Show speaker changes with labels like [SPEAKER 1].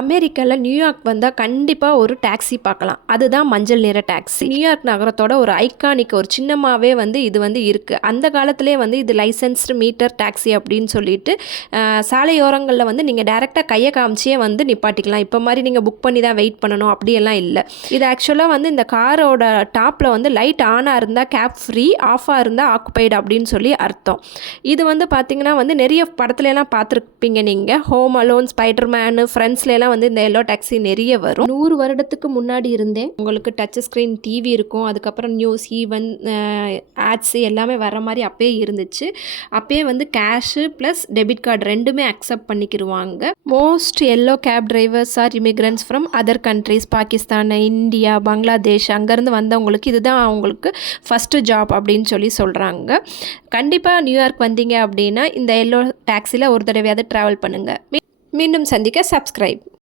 [SPEAKER 1] அமெரிக்காவில் நியூயார்க் வந்தால் கண்டிப்பாக ஒரு டாக்ஸி பார்க்கலாம் அதுதான் மஞ்சள் நிற டாக்ஸி. நியூயார்க் நகரத்தோட ஒரு ஐகானிக் ஒரு சின்னமாகவே வந்து இது வந்து இருக்குது அந்த காலத்திலே வந்து இது லைசன்ஸ்டு மீட்டர் டாக்ஸி அப்படின்னு சொல்லிட்டு சாலையோரங்களில் வந்து நீங்கள் டேரெக்டாக கையை காமிச்சே வந்து நிப்பாட்டிக்கலாம். இப்போ மாதிரி நீங்கள் புக் பண்ணி தான் வெயிட் பண்ணணும். அப்படியெல்லாம் இல்லை. இது ஆக்சுவலாக வந்து இந்த காரோட டாப்பில் வந்து லைட் ஆனாக இருந்தால் கேப் ஃப்ரீ ஆஃபாக இருந்தால் ஆக்குபைடு அப்படின்னு சொல்லி அர்த்தம். இது வந்து பார்த்திங்கன்னா வந்து நிறைய படத்துலலாம் பார்த்துருப்பீங்க நீங்கள் ஹோம் அலோன் ஸ்பைடர்மேனு ஃப்ரெண்ட்ஸ்லாம் எல்லாம் வந்து இந்த எல்லோ டாக்ஸி நிறைய வரும். நூறு வருடத்துக்கு முன்னாடி இருந்தே உங்களுக்கு டச் ஸ்க்ரீன் டிவி இருக்கும். அதுக்கப்புறம் நியூஸ் ஈவன் ஆட்ஸ் எல்லாமே வர மாதிரி அப்பயே இருந்துச்சு. அப்பயே வந்து கேஷு ப்ளஸ் டெபிட் கார்டு ரெண்டுமே accept பண்ணிக்கிடுவாங்க most yellow cab drivers are immigrants from other countries Pakistan India Bangladesh அங்கேருந்து வந்தவங்களுக்கு இதுதான் அவங்களுக்கு ஃபஸ்ட்டு ஜாப் அப்படின்னு சொல்லி சொல்கிறாங்க கண்டிப்பாக நியூயார்க் வந்தீங்க அப்படின்னா இந்த எல்லோ டாக்ஸியில் ஒரு தடவையாவது ட்ராவல் பண்ணுங்கள் மீண்டும் சந்திக்க சப்ஸ்கிரைப்